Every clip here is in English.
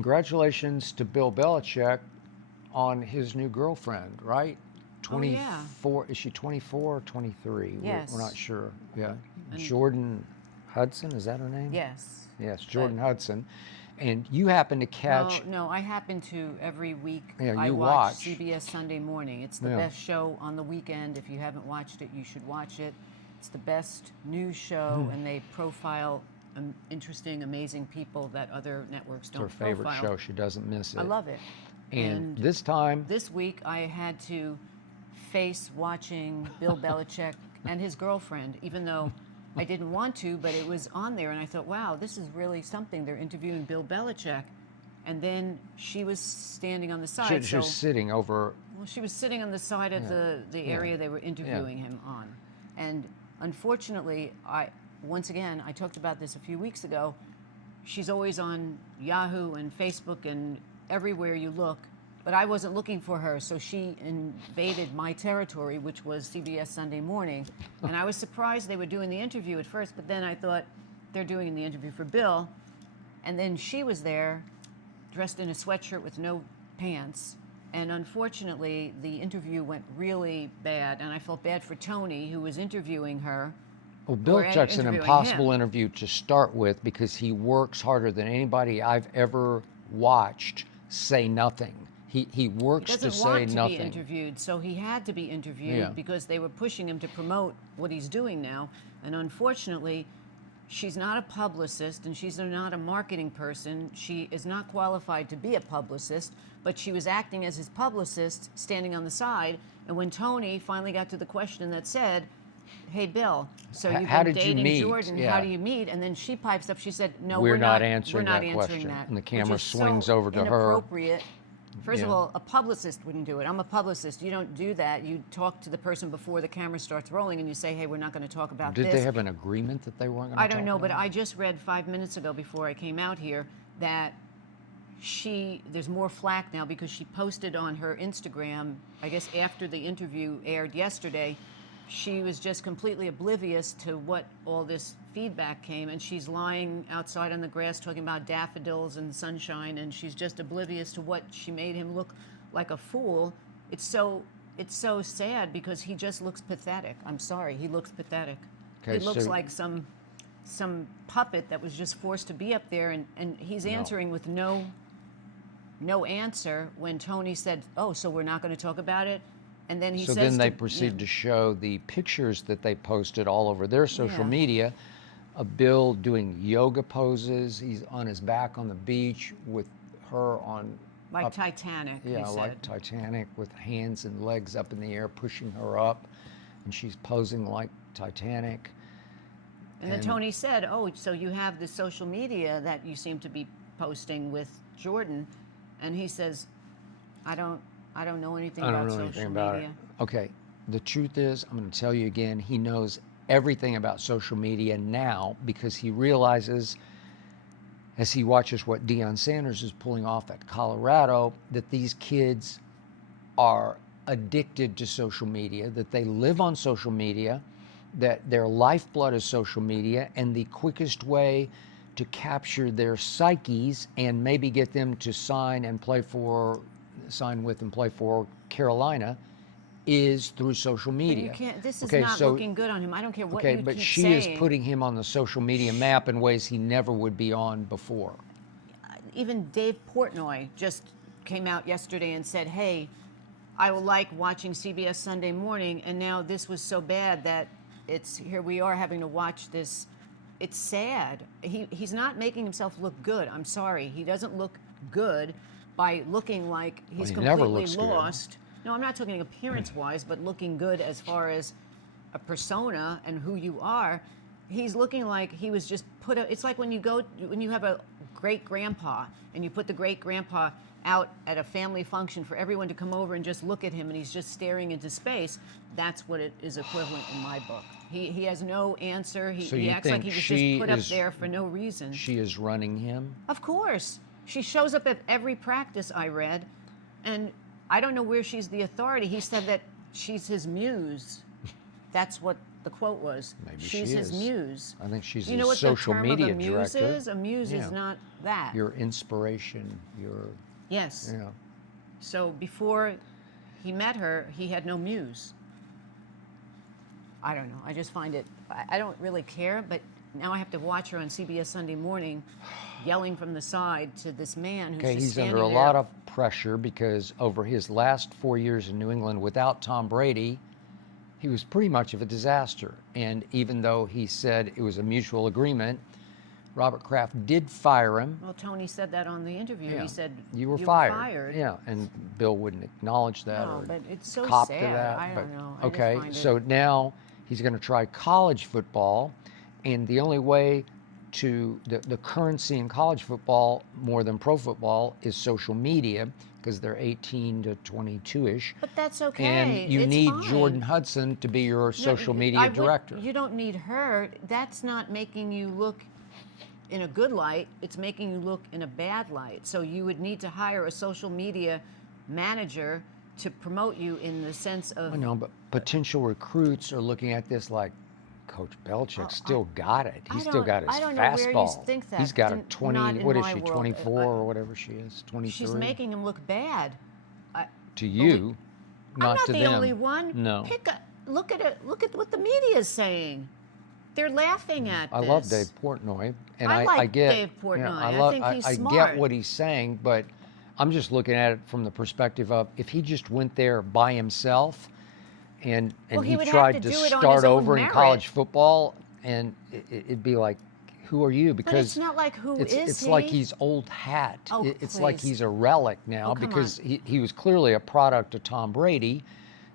congratulations to Bill Belichick on his new girlfriend, right? Oh, yeah. 24, is she 24 or 23? Yes. We're not sure. Yeah. And- Jordan Hudson, is that her name? Yes. Yes, Jordan Hudson. And you happen to catch. No, I happen to every week. Yeah, I you watch watch. CBS Sunday Morning. It's the Yeah. best show on the weekend. If you haven't watched it, you should watch it. It's the best news show, and they profile interesting, amazing people that other networks It's don't her favorite profile. show. She doesn't miss it. I love it. And this time, This week, I had to face watching Bill Belichick and his girlfriend, even though I didn't want to, but it was on there, and I thought, wow, this is really something. They're interviewing Bill Belichick. And then she was standing on the side. she was sitting over. Well, she was sitting on the side of the area they were interviewing him on. And unfortunately, once again, I talked about this a few weeks ago, she's always on Yahoo and Facebook and everywhere you look, but I wasn't looking for her, so she invaded my territory, which was CBS Sunday Morning. And I was surprised they were doing the interview at first, but then I thought they're doing the interview for Bill. And then she was there, dressed in a sweatshirt with no pants. And unfortunately, the interview went really bad, and I felt bad for Tony, who was interviewing her. Well, Belichick's an interviewing impossible him. interview to start with because he works harder than anybody I've ever watched say nothing. He works He to doesn't say want to nothing. be interviewed, so he had to be interviewed because they were pushing him to promote what he's doing now. And unfortunately, she's not a publicist and she's not a marketing person. She is not qualified to be a publicist, but she was acting as his publicist, standing on the side. And when Tony finally got to the question that said, "Hey, Bill, so you've How been did you dating meet? Jordan. Yeah. How do you meet?" And then she pipes up. She said, "No, We're not we're answering not that answering question." that." And the which camera is swings so over to her. inappropriate. First of Yeah. all, a publicist wouldn't do it. I'm a publicist. You don't do that. You talk to the person before the camera starts rolling, and you say, "Hey, we're not going to talk about this." Did they have an agreement that they weren't going to I don't know, but about I just read 5 minutes ago before I came out here that there's more flack now because she posted on her Instagram, I guess after the interview aired yesterday, she was just completely oblivious to what all this feedback came, and she's lying outside on the grass talking about daffodils and sunshine, and she's just oblivious to what she made him look like a fool. It's so sad because he just looks pathetic. I'm sorry, he looks pathetic. Okay, He looks so- like some puppet that was just forced to be up there, and he's answering with no answer when Tony said, "Oh, so we're not going to talk about it?" And then he So says then they to- proceed to show the pictures that they posted all over their social Yeah. media of Bill doing yoga poses. He's on his back on the beach with her on like up- Titanic, he Yeah, said. like Titanic with hands and legs up in the air, pushing her up, and she's posing like Titanic. And then Tony said, "Oh, so you have the social media that you seem to be posting with Jordan," and he says, "I don't know anything I don't about know social anything about media." it. Okay, the truth is, I'm going to tell you again, he knows everything about social media now because he realizes, as he watches what Deion Sanders is pulling off at Colorado, that these kids are addicted to social media, that they live on social media, that their lifeblood is social media, and the quickest way to capture their psyches and maybe get them to sign with and play for Carolina is through social But media. you can't. This is Okay, not so- looking good on him. I don't care what Okay, you but keep she saying. is putting him on the social media map in ways he never would be on before. Even Dave Portnoy just came out yesterday and said, "Hey, I like watching CBS Sunday Morning, and now this was so bad that here we are having to watch this. It's sad. He's not making himself look good. I'm sorry. He doesn't look good by looking like he's he never completely looks good. lost. No, I'm not talking appearance-wise, but looking good as far as a persona and who you are. He's looking like he was just it's like when you have a great grandpa and you put the great grandpa out at a family function for everyone to come over and just look at him and he's just staring into space. That's what it is equivalent in my book. He has no answer. So He you acts like think he was she just put up is- there for no reason. She is running him. Of course. She shows up at every practice I read, and I don't know where she's the authority. He said that she's his muse. That's what the quote was. Maybe She's she his is. muse. I think she's You know his what social the term media of a muse director. is? A muse is not that. Your inspiration, your, Yes. you know. So before he met her, he had no muse. I don't know. I just find it, I don't really care, but now I have to watch her on CBS Sunday Morning yelling from the side to this man who's Okay, just he's standing under a there. lot of pressure because over his last 4 years in New England without Tom Brady, he was pretty much of a disaster. And even though he said it was a mutual agreement, Robert Kraft did fire him. Well, Tony said that on the interview. Yeah. He said, You were fired. Yeah, and Bill wouldn't acknowledge that No, or but it's so cop sad. to that. I but, don't know. I just okay, find it- so now he's going to try college football, and the only way to the currency in college football more than pro football is social media because they're 18 to 22-ish. But that's okay. And you It's need fine. Jordan Hudson to be your No, social media director. You don't need her. That's not making you look in a good light. It's making you look in a bad light. So you would need to hire a social media manager to promote you in the sense of. I know, but potential recruits are looking at this like, Coach Belichick still got it. He's still got his I don't know fastball. where you think that. He's got a Not 20. in What is my she? world. 24 or whatever she is. 23. She's making him look bad. To you, not I'm not to the them. only one. No. Look at it. Look at what the media is saying. They're laughing at I this. love Dave Portnoy, and I I like get Dave Portnoy. I I love, think he's I smart. get what he's saying, but I'm just looking at it from the perspective of if he just went there by himself, and Well, he he would have tried to to do it on start his own over in merit. college football, and it'd be like, who are you? Because But it's not like who is it's he? like he's old hat. Oh, It's like please. he's a relic now Oh, come because on. he was clearly a product of Tom Brady,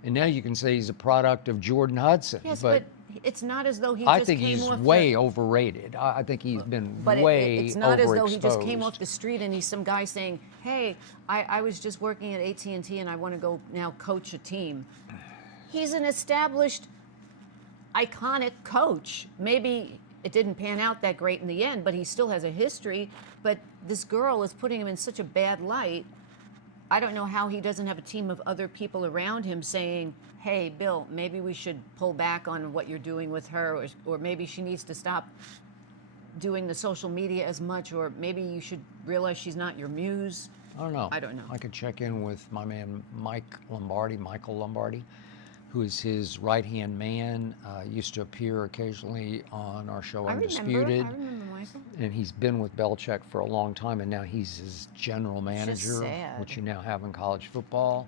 and now you can say he's a product of Jordan Hudson. Yes, but it's not as though he I just think came he's off way the, overrated. I think he's been But way it's not as though he just overexposed. came off the street and he's some guy saying, "Hey, I was just working at AT&T and I want to go now coach a team." He's an established, iconic coach. Maybe it didn't pan out that great in the end, but he still has a history. But this girl is putting him in such a bad light. I don't know how he doesn't have a team of other people around him saying, "Hey, Bill, maybe we should pull back on what you're doing with her, or maybe she needs to stop doing the social media as much, or maybe you should realize she's not your muse." I don't know. I don't know. I could check in with my man Michael Lombardi, who is his right-hand man. Used to appear occasionally on our show Undisputed. I remember Michael. And he's been with Belichick for a long time, and now he's his general manager, sad. which you now have in college football.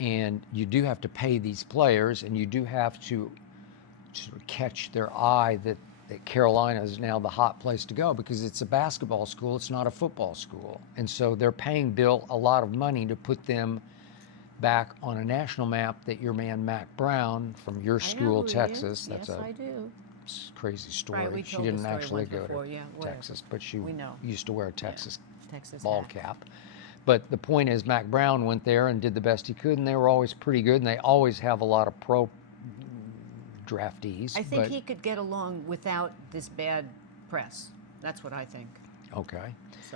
And you do have to pay these players, and you do have to sort of catch their eye that Carolina is now the hot place to go because it's a basketball school, it's not a football school. And so they're paying Bill a lot of money to put them back on a national map that your man Mac Brown from your school, Texas, that's yes, a I do. crazy story. Right, we She told the didn't story actually once go before, to yeah, whatever. Texas, but she We know. used to wear a Texas Texas ball hat. cap. But the point is, Mac Brown went there and did the best he could, and they were always pretty good, and they always have a lot of pro draftees. I think but, he could get along without this bad press. That's what I think. Okay.